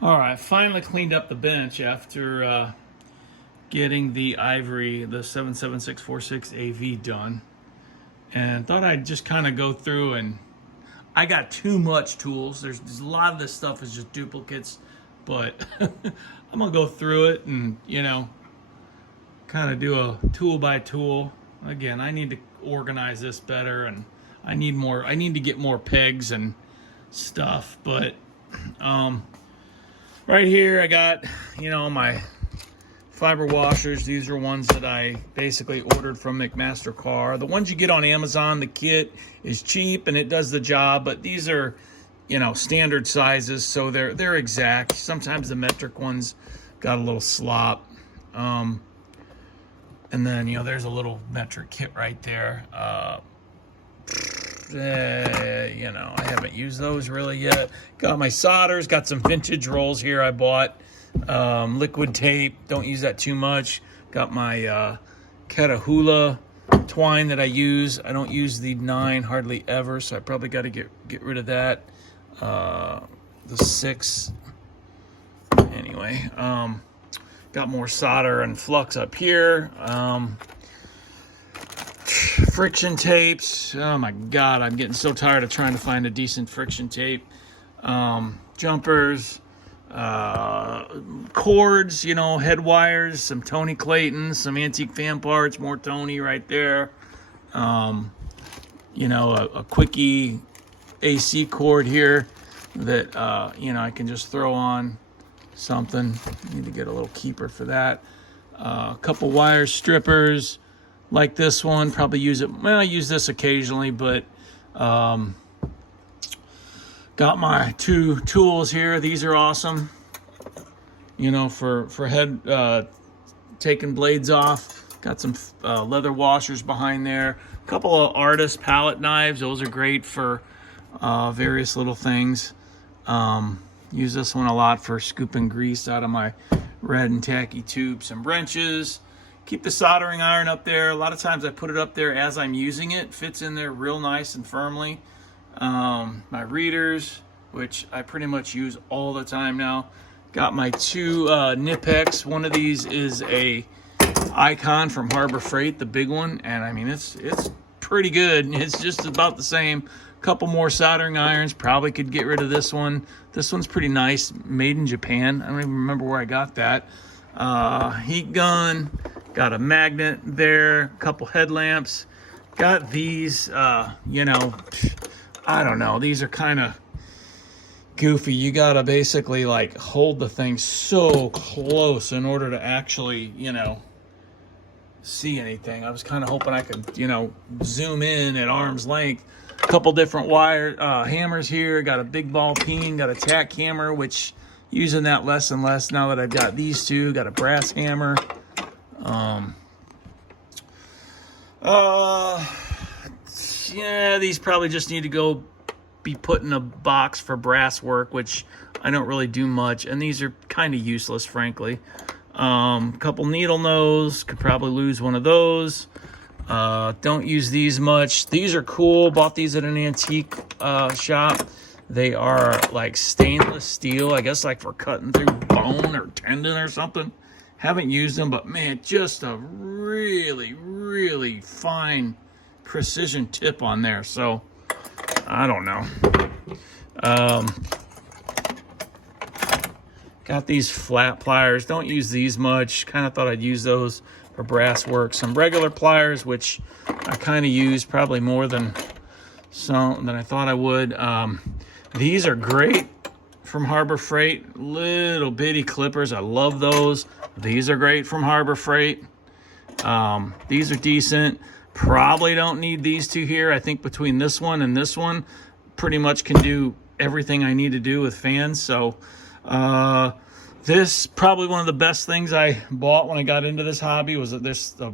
All right, finally cleaned up the bench after getting the ivory, the 77646 AV done, and thought I'd just kind of go through, and I got too much tools. There's a lot of this stuff is just duplicates, but I'm gonna go through it and kind of do a tool by tool. Again, I need to organize this better, and I need more. I need to get more pegs and stuff, but right here I got my fiber washers. These are ones that I basically ordered from McMaster Car. The ones you get on Amazon, the kit is cheap and it does the job, but these are standard sizes, so they're exact. Sometimes the metric ones got a little slop, and then there's a little metric kit right there. I haven't used those really yet. Got my solders, got some vintage rolls here I bought. Liquid tape, don't use that too much. Got my Catahoula twine that I use. I don't use the 9 hardly ever, so I probably got to get rid of that. The 6. Anyway, got more solder and flux up here. Friction tapes. Oh my god, I'm getting so tired of trying to find a decent friction tape. Jumpers, cords, head wires, some Tony Clayton, some antique fan parts, more Tony right there. A quickie AC cord here that I can just throw on something. Need to get a little keeper for that. A couple wire strippers like this one. Probably use it. Well, I use this occasionally, but got my 2 tools here. These are awesome. For head taking blades off. Got some leather washers behind there. A couple of artist palette knives. Those are great for various little things. Use this one a lot for scooping grease out of my red and tacky tubes and wrenches. Keep the soldering iron up there. A lot of times I put it up there as I'm using it. Fits in there real nice and firmly. My readers, which I pretty much use all the time now. Got my 2 Nipex. One of these is a Icon from Harbor Freight, the big one, and I mean it's pretty good. It's just about the same. Couple more soldering irons. Probably could get rid of this one. This one's pretty nice, made in Japan. I don't even remember where I got that. Heat gun. Got a magnet there. A couple headlamps. Got these. I don't know. These are kind of goofy. You gotta basically like hold the thing so close in order to actually see anything. I was kind of hoping I could zoom in at arm's length. A couple different wire hammers here. Got a big ball peen. Got a tack hammer, which using that less and less now that I've got these 2. Got a brass hammer. These probably just need to go be put in a box for brass work, which I don't really do much, and these are kind of useless, frankly. Couple needle nose, could probably lose one of those. Don't use these much. These are cool. Bought these at an antique shop. They are like stainless steel, I guess like for cutting through bone or tendon or something. Haven't used them, but man, just a really, really fine precision tip on there. So I don't know. Got these flat pliers. Don't use these much. Kind of thought I'd use those for brass work. Some regular pliers, which I kind of use probably more than I thought I would. These are great from Harbor Freight. Little bitty clippers. I love those. These are great from Harbor Freight. These are decent. Probably don't need these 2 here. I think between this one and this one, pretty much can do everything I need to do with fans. So this probably one of the best things I bought when I got into this hobby was that this. I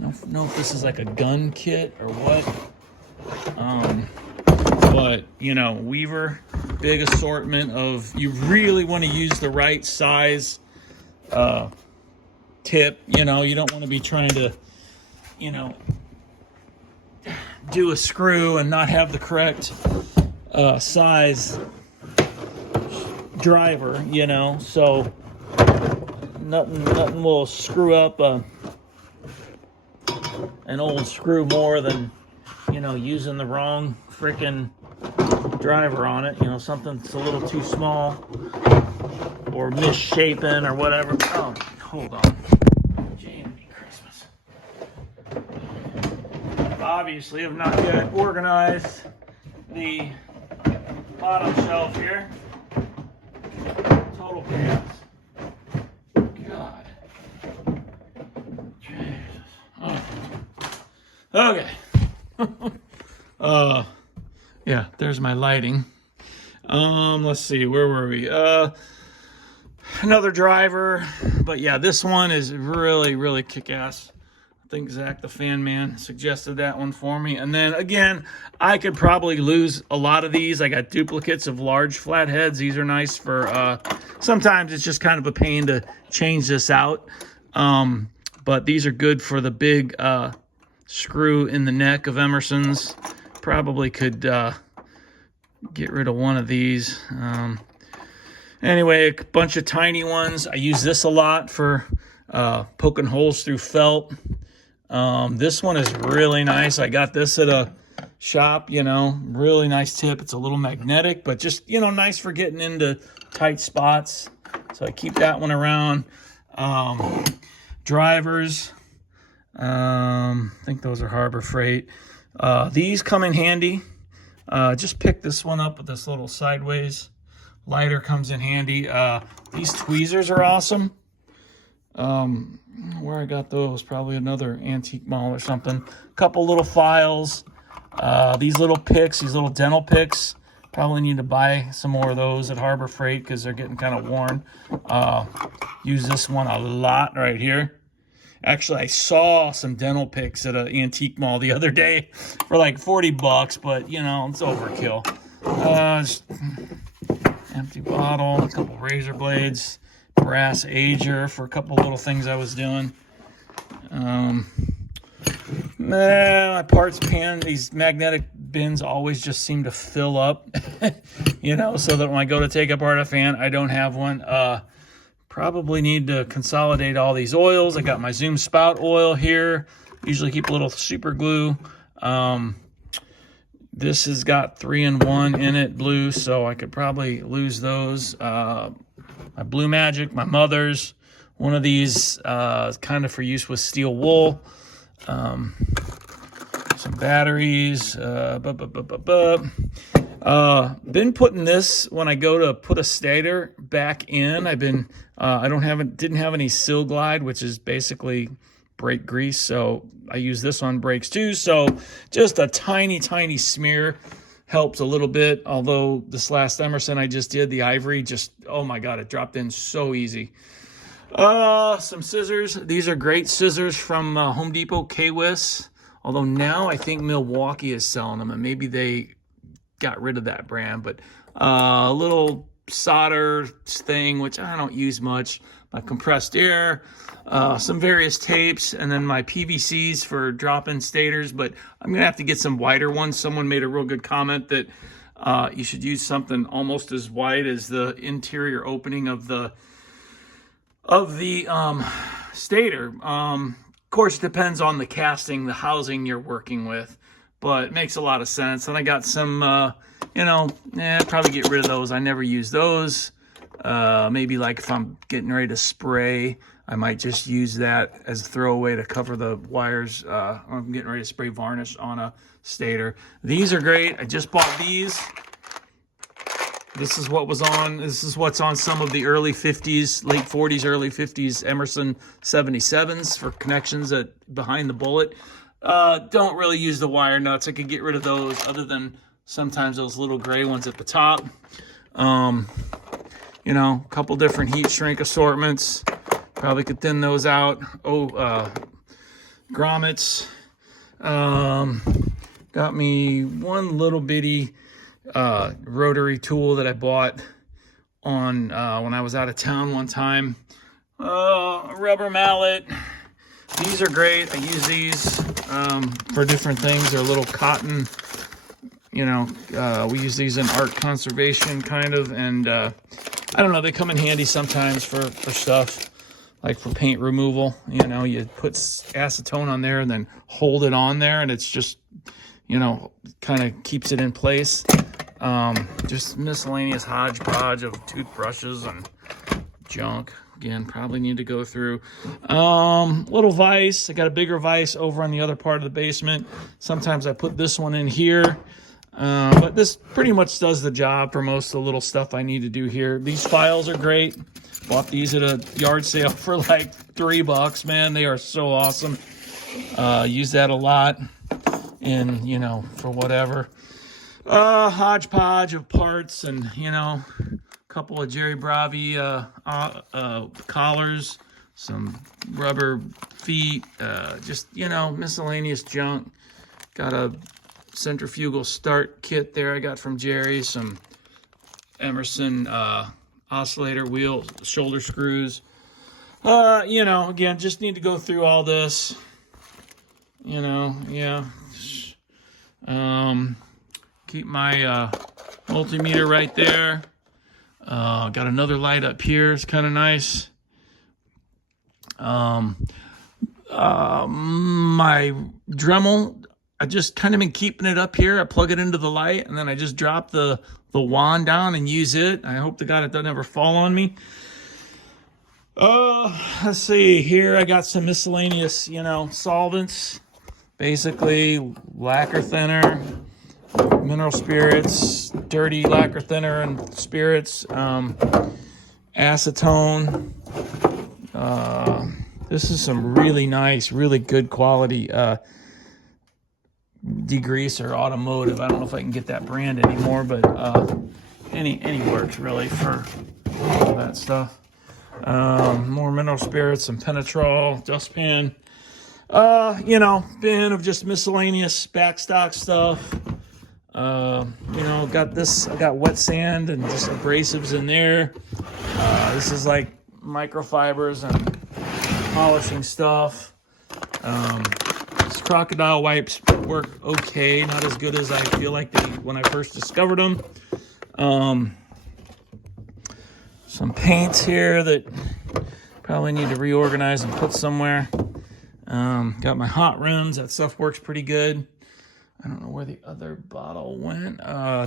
don't know if this is like a gun kit or what. But Weaver, big assortment of. You really want to use the right size tip. You don't want to be trying to do a screw and not have the correct size driver, you know, so nothing will screw up an old screw more than, you know, using the wrong freaking driver on it. You know, something that's a little too small or misshapen or whatever. Oh, hold on. Jamie Christmas. Obviously, I've not yet organized the bottom shelf here. Total chaos. God. Jesus. Oh. Okay. Yeah, there's my lighting. Let's see, where were we? Another driver, but yeah, this one is really, really kick-ass. I think Zach the Fan Man suggested that one for me. And then again, I could probably lose a lot of these. I got duplicates of large flatheads. These are nice for, sometimes it's just kind of a pain to change this out. But these are good for the big screw in the neck of Emerson's. Probably could get rid of one of these. Anyway, a bunch of tiny ones. I use this a lot for poking holes through felt. This one is really nice. I got this at a shop, you know, really nice tip. It's a little magnetic, but just, you know, nice for getting into tight spots. So I keep that one around. Drivers, I think those are Harbor Freight. These come in handy. Just pick this one up with this little sideways lighter, comes in handy. These tweezers are awesome. Where I got those, probably another antique mall or something. Couple little files. These little picks, these little dental picks, probably need to buy some more of those at Harbor Freight because they're getting kind of worn. Use this one a lot right here. Actually, I saw some dental picks at an antique mall the other day for like 40 bucks, but you know, it's overkill. Just empty bottle, a couple razor blades, brass ager for a couple little things I was doing. My parts pan, these magnetic bins always just seem to fill up, you know, so that when I go to take apart a fan, I don't have one. Probably need to consolidate all these oils. I got my Zoom spout oil here. Usually keep a little super glue. This has got 3-in-1 in it, blue, so I could probably lose those. My Blue Magic, my mother's. One of these is kind of for use with steel wool. Some batteries. Been putting this when I go to put a stator back in. Didn't have any Sil Glide, which is basically brake grease, so I use this on brakes too. So just a tiny smear helps a little bit. Although this last Emerson I just did, the ivory, just, oh my god, it dropped in so easy. Some scissors. These are great scissors from Home Depot, K-Wiss. Although now I think Milwaukee is selling them, and maybe they got rid of that brand. But a little solder thing, which I don't use much. My compressed air, some various tapes, and then my PVCs for drop-in stators. But I'm gonna have to get some wider ones. Someone made a real good comment that you should use something almost as wide as the interior opening of the stator. Of course, it depends on the casting, the housing you're working with, but it makes a lot of sense. And I got some, probably get rid of those. I never use those. Maybe like if I'm getting ready to spray, I might just use that as a throwaway to cover the wires. I'm getting ready to spray varnish on a stator. These are great. I just bought these. This is what's on some of the early 50s, late 40s, early 50s Emerson 77s for connections behind the bullet. Don't really use the wire nuts. I could get rid of those, other than sometimes those little gray ones at the top. A couple different heat shrink assortments. Probably could thin those out. Grommets. Got me one little bitty rotary tool that I bought on when I was out of town one time. A rubber mallet. These are great. I use these for different things. They're little cotton, we use these in art conservation kind of, and I don't know, they come in handy sometimes for stuff like for paint removal. You know, you put acetone on there and then hold it on there, and it's just, you know, kind of keeps it in place. Just miscellaneous hodgepodge of toothbrushes and junk. Again, probably need to go through. Little vise. I got a bigger vise over on the other part of the basement. Sometimes I put this one in here. But this pretty much does the job for most of the little stuff I need to do here. These files are great. Bought these at a yard sale for like $3, man. They are so awesome. Use that a lot. And, you know, for whatever. Hodgepodge of parts and, you know, a couple of Jerry Bravi collars, some rubber feet, just, you know, miscellaneous junk. Got a centrifugal start kit there I got from Jerry, some Emerson oscillator wheel shoulder screws. You know, again, just need to go through all this. You know, yeah. Keep my multimeter right there. Got another light up here. It's kind of nice. My Dremel, I just kind of been keeping it up here. I plug it into the light, and then I just drop the wand down and use it. I hope to God it doesn't ever fall on me. Let's see here. I got some miscellaneous, you know, solvents. Basically, lacquer thinner, mineral spirits, dirty lacquer thinner and spirits, acetone. This is some really nice, really good quality degreaser automotive. I don't know if I can get that brand anymore, but any works really for all that stuff. More mineral spirits, some penetrol, dustpan. You know, bin of just miscellaneous backstock stuff. You know, got this, I got wet sand and just abrasives in there. This is like microfibers and polishing stuff. These crocodile wipes work okay, not as good as I feel like they when I first discovered them. Some paints here that probably need to reorganize and put somewhere. Got my hot rims. That stuff works pretty good. I don't know where the other bottle went.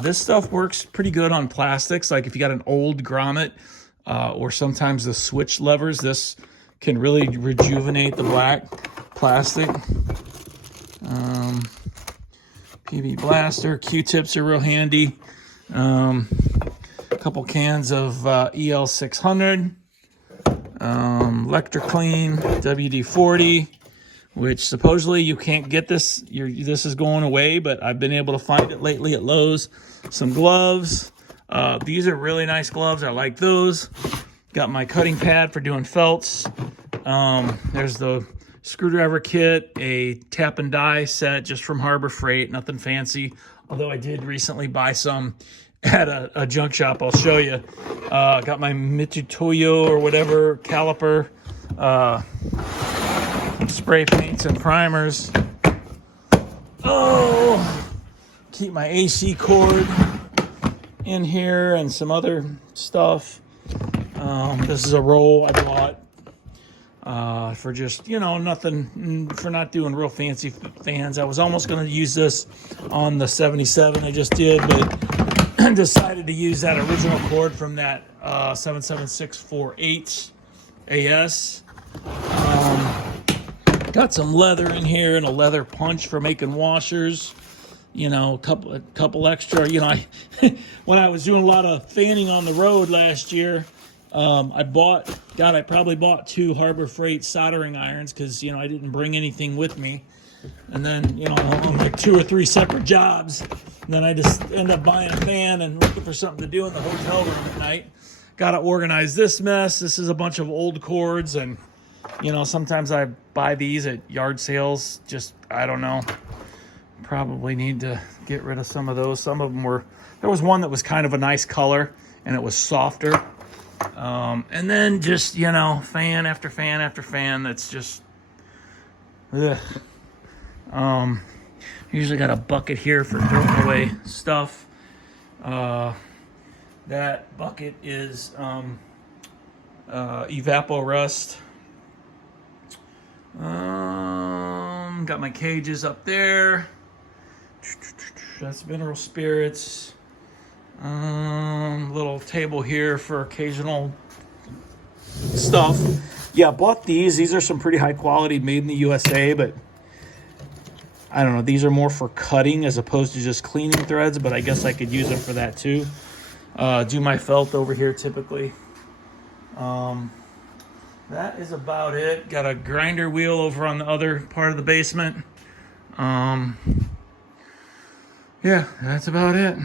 This stuff works pretty good on plastics. Like if you got an old grommet or sometimes the switch levers, this can really rejuvenate the black plastic. PB Blaster. Q-tips are real handy. A couple cans of EL600. Electric Clean WD-40. Which supposedly you can't get this. This is going away, but I've been able to find it lately at Lowe's. Some gloves. These are really nice gloves. I like those. Got my cutting pad for doing felts. There's the screwdriver kit, a tap and die set just from Harbor Freight. Nothing fancy. Although I did recently buy some at a junk shop. I'll show you. Got my Mitutoyo or whatever caliper. Spray paints and primers. Keep my AC cord in here and some other stuff. This is a roll I bought for just, you know, nothing, for not doing real fancy fans. I was almost going to use this on the 77 I just did, but decided to use that original cord from that 77648 AS. Got some leather in here and a leather punch for making washers. You know, a couple extra. You know, when I was doing a lot of fanning on the road last year, I probably bought 2 Harbor Freight soldering irons because, you know, I didn't bring anything with me. And then, you know, on like 2 or 3 separate jobs, and then I just end up buying a fan and looking for something to do in the hotel room at night. Got to organize this mess. This is a bunch of old cords, and you know, sometimes I buy these at yard sales. Just, I don't know. Probably need to get rid of some of those. Some of them were, there was one that was kind of a nice color and it was softer. And then just, you know, fan after fan after fan. That's just, ugh. Usually got a bucket here for throwing away stuff. That bucket is Evapor Rust. Got my cages up there. That's mineral spirits. Little table here for occasional stuff. Yeah, I bought these. These are some pretty high quality, made in the USA, but I don't know. These are more for cutting as opposed to just cleaning threads, but I guess I could use them for that too. Do my felt over here typically. That is about it. Got a grinder wheel over on the other part of the basement. Yeah, that's about it.